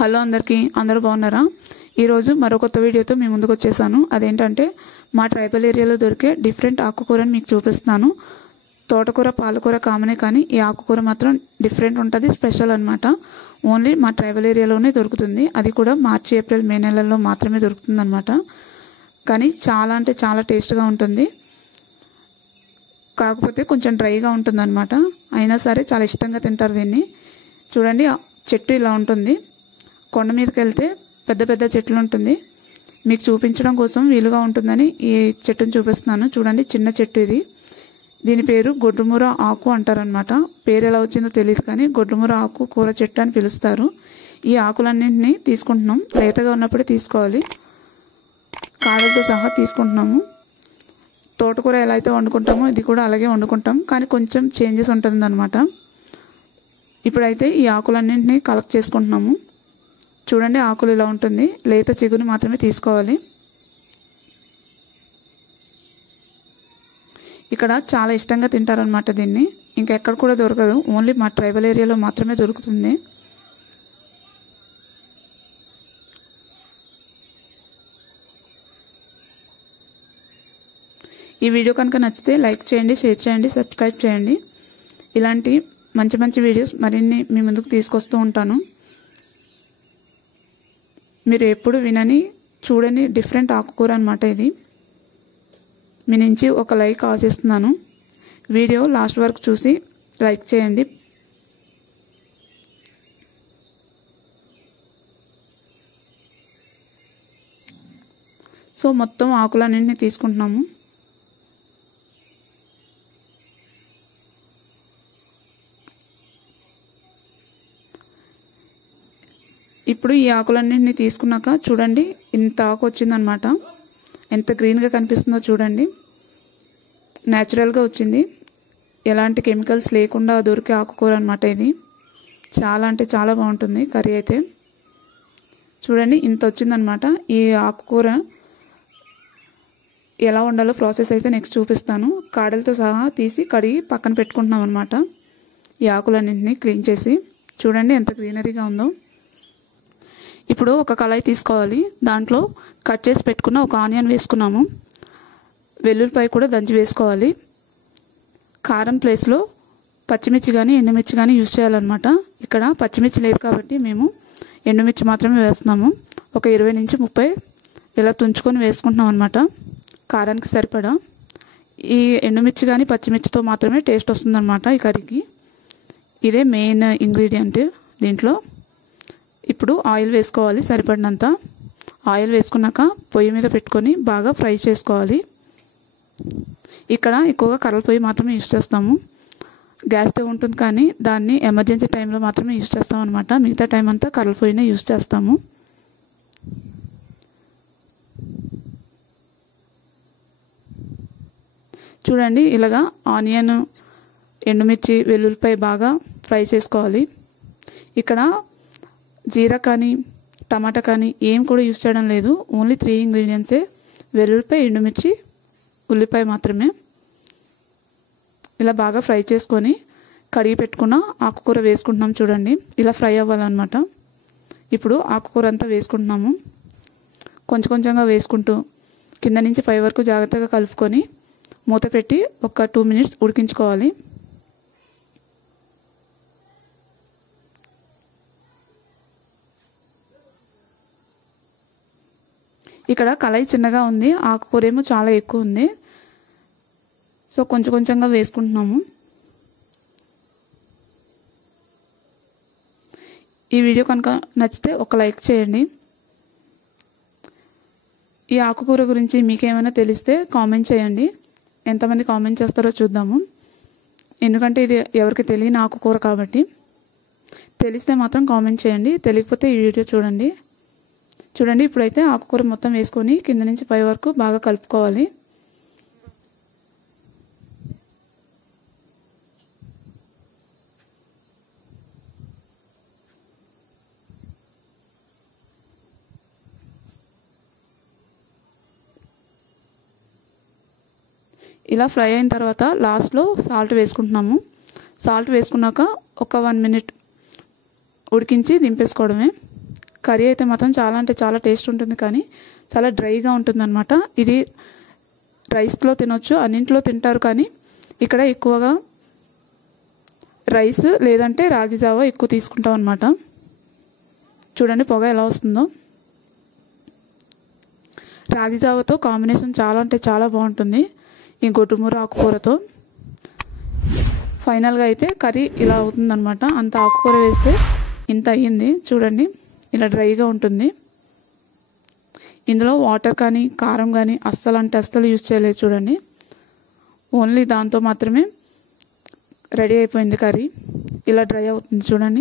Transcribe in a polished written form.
Hello అందరూ బాగున్నారా? ఈరోజు మరో కొత్త వీడియోతో మీ ముందుకు వచ్చేసాను. అదేంటంటే మా ట్రైబల్ ఏరియాలో దొరికే డిఫరెంట్ ఆకుకూరని మీకు చూపిస్తున్నాను. తోటకూర, పాలకూర కామనే, కానీ ఈ ఆకుకూర మాత్రం డిఫరెంట్ ఉంటుంది, స్పెషల్ అనమాట. ఓన్లీ మా ట్రైబల్ ఏరియాలోనే దొరుకుతుంది. అది కూడా మార్చి, ఏప్రిల్, మే నెలల్లో మాత్రమే దొరుకుతుంది అనమాట. కానీ చాలా అంటే చాలా టేస్ట్గా ఉంటుంది. కాకపోతే కొంచెం డ్రైగా ఉంటుంది అనమాట. అయినా సరే చాలా ఇష్టంగా తింటారు దీన్ని. చూడండి, చెట్టు ఇలా ఉంటుంది. కొండ మీదకి వెళ్తే పెద్ద పెద్ద చెట్లు ఉంటుంది. మీకు చూపించడం కోసం వీలుగా ఉంటుందని ఈ చెట్టును చూపిస్తున్నాను. చూడండి, చిన్న చెట్టు ఇది. దీని పేరు గొడ్డుమూర ఆకు అంటారనమాట. పేరు ఎలా వచ్చిందో తెలియదు, కానీ గొడ్డుమూర ఆకు కూర చెట్టు అని పిలుస్తారు. ఈ ఆకులన్నింటినీ తీసుకుంటున్నాం. లేతగా ఉన్నప్పుడే తీసుకోవాలి. కాడలతో సహా తీసుకుంటున్నాము. తోటకూర ఎలా అయితే వండుకుంటామో ఇది కూడా అలాగే వండుకుంటాం, కానీ కొంచెం చేంజెస్ ఉంటుంది అనమాట. ఇప్పుడైతే ఈ ఆకులన్నింటినీ కలెక్ట్ చేసుకుంటున్నాము. చూడండి, ఆకులు ఇలా ఉంటుంది. లేత చిగురు మాత్రమే తీసుకోవాలి. ఇక్కడ చాలా ఇష్టంగా తింటారనమాట దీన్ని. ఇంకెక్కడ కూడా దొరకదు, ఓన్లీ మా ట్రైబల్ ఏరియాలో మాత్రమే దొరుకుతుంది. ఈ వీడియో కనుక నచ్చితే లైక్ చేయండి, షేర్ చేయండి, సబ్స్క్రైబ్ చేయండి. ఇలాంటి మంచి మంచి వీడియోస్ మరిన్ని మీ ముందుకు తీసుకొస్తూ ఉంటాను. మీరు ఎప్పుడు వినని, చూడని డిఫరెంట్ ఆకుకూర అనమాట ఇది. మీ నుంచి ఒక లైక్ ఆశిస్తున్నాను. వీడియో లాస్ట్ వరకు చూసి లైక్ చేయండి. సో మొత్తం ఆకులన్నింటినీ తీసుకుంటున్నాము. ఇప్పుడు ఈ ఆకులన్నింటినీ తీసుకున్నాక చూడండి, ఇంత ఆకు వచ్చిందనమాట. ఎంత గ్రీన్గా కనిపిస్తుందో చూడండి. న్యాచురల్గా వచ్చింది, ఎలాంటి కెమికల్స్ లేకుండా దొరికే ఆకుకూర అనమాట ఇది. చాలా అంటే చాలా బాగుంటుంది కర్రీ అయితే. చూడండి, ఇంత వచ్చిందనమాట. ఈ ఆకుకూర ఎలా వండాలో ప్రాసెస్ అయితే నెక్స్ట్ చూపిస్తాను. కాడలతో సహా తీసి కడిగి పక్కన పెట్టుకుంటున్నాం అనమాట. ఈ ఆకులన్నింటినీ క్లీన్ చేసి. చూడండి ఎంత గ్రీనరీగా ఉందో. ఇప్పుడు ఒక కళాయి తీసుకోవాలి. దాంట్లో కట్ చేసి పెట్టుకున్న ఒక ఆనియన్ వేసుకున్నాము. వెల్లుల్లిపాయ కూడా దంచి వేసుకోవాలి. కారం ప్లేస్లో పచ్చిమిర్చి కానీ ఎండుమిర్చి కానీ యూజ్ చేయాలన్నమాట. ఇక్కడ పచ్చిమిర్చి లేదు కాబట్టి మేము ఎండుమిర్చి మాత్రమే వేస్తున్నాము. ఒక 20 నుంచి 30 ఇలా తుంచుకొని వేసుకుంటున్నాం అనమాట, కారానికి సరిపడా. ఈ ఎండుమిర్చి కానీ పచ్చిమిర్చితో మాత్రమే టేస్ట్ వస్తుందన్నమాట ఈ కర్రీకి. ఇదే మెయిన్ ఇంగ్రీడియంట్ దీంట్లో. ఇప్పుడు ఆయిల్ వేసుకోవాలి, సరిపడినంత. ఆయిల్ వేసుకున్నాక పొయ్యి మీద పెట్టుకొని బాగా ఫ్రై చేసుకోవాలి. ఇక్కడ ఎక్కువగా కర్రల పొయ్యి మాత్రమే యూజ్ చేస్తాము. గ్యాస్ స్టవ్ ఉంటుంది, కానీ దాన్ని ఎమర్జెన్సీ టైంలో మాత్రమే యూజ్ చేస్తాం అనమాట. మిగతా టైం అంతా కర్రల పొయ్యినే యూజ్ చేస్తాము. చూడండి, ఇలాగా ఆనియన్, ఎండుమిర్చి, వెల్లుల్లిపాయ బాగా ఫ్రై చేసుకోవాలి. ఇక్కడ జీరా కానీ టమాటా కానీ ఏం కూడా యూజ్ చేయడం లేదు. ఓన్లీ 3 ఇంగ్రీడియంట్సే: వెల్లుల్లిపాయ, ఎండుమిర్చి, ఉల్లిపాయ మాత్రమే. ఇలా బాగా ఫ్రై చేసుకొని కడిగి పెట్టుకున్న ఆకుకూర వేసుకుంటున్నాం. చూడండి, ఇలా ఫ్రై అవ్వాలన్నమాట. ఇప్పుడు ఆకుకూర అంతా వేసుకుంటున్నాము. కొంచెం కొంచెంగా వేసుకుంటూ కింద నుంచి పై వరకు జాగ్రత్తగా కలుపుకొని మూత పెట్టి ఒక 2 మినిట్స్ ఉడికించుకోవాలి. ఇక్కడ కళాయి చిన్నగా ఉంది, ఆకుకూర ఏమో చాలా ఎక్కువ ఉంది. సో కొంచెం కొంచెంగా వేసుకుంటున్నాము. ఈ వీడియో కనుక నచ్చితే ఒక లైక్ చేయండి. ఈ ఆకుకూర గురించి మీకేమైనా తెలిస్తే కామెంట్ చేయండి. ఎంతమంది కామెంట్ చేస్తారో చూద్దాము. ఎందుకంటే ఇది ఎవరికి తెలియని ఆకుకూర కాబట్టి. తెలిస్తే మాత్రం కామెంట్ చేయండి, తెలియకపోతే ఈ వీడియో చూడండి. చూడండి, ఇప్పుడైతే ఆకుకూర మొత్తం వేసుకొని కింద నుంచి పై వరకు బాగా కలుపుకోవాలి. ఇలా ఫ్రై అయిన తర్వాత లాస్ట్లో సాల్ట్ వేసుకుంటున్నాము. సాల్ట్ వేసుకున్నాక ఒక 1 మినిట్ ఉడికించి దింపేసుకోవడమే. కర్రీ అయితే మాత్రం చాలా అంటే చాలా టేస్ట్ ఉంటుంది, కానీ చాలా డ్రైగా ఉంటుందన్నమాట. ఇది రైస్లో తినొచ్చు, అన్నింట్లో తింటారు, కానీ ఇక్కడ ఎక్కువగా రైస్ లేదంటే రాగి జావా ఎక్కువ తీసుకుంటాం అన్నమాట. చూడండి పొగ ఎలా వస్తుందో. రాగి జావతో కాంబినేషన్ చాలా అంటే చాలా బాగుంటుంది ఈ గొడ్డుమూర ఆకుకూరతో. ఫైనల్గా అయితే కర్రీ ఇలా అవుతుందన్నమాట. అంత ఆకుకూర వేస్తే ఇంత అయ్యింది. చూడండి ఇలా డ్రైగా ఉంటుంది. ఇందులో వాటర్ కానీ కారం కానీ అస్సలు యూజ్ చేయలేదు. చూడండి ఓన్లీ దాంతో మాత్రమే రెడీ అయిపోయింది కర్రీ. ఇలా డ్రై అవుతుంది చూడండి.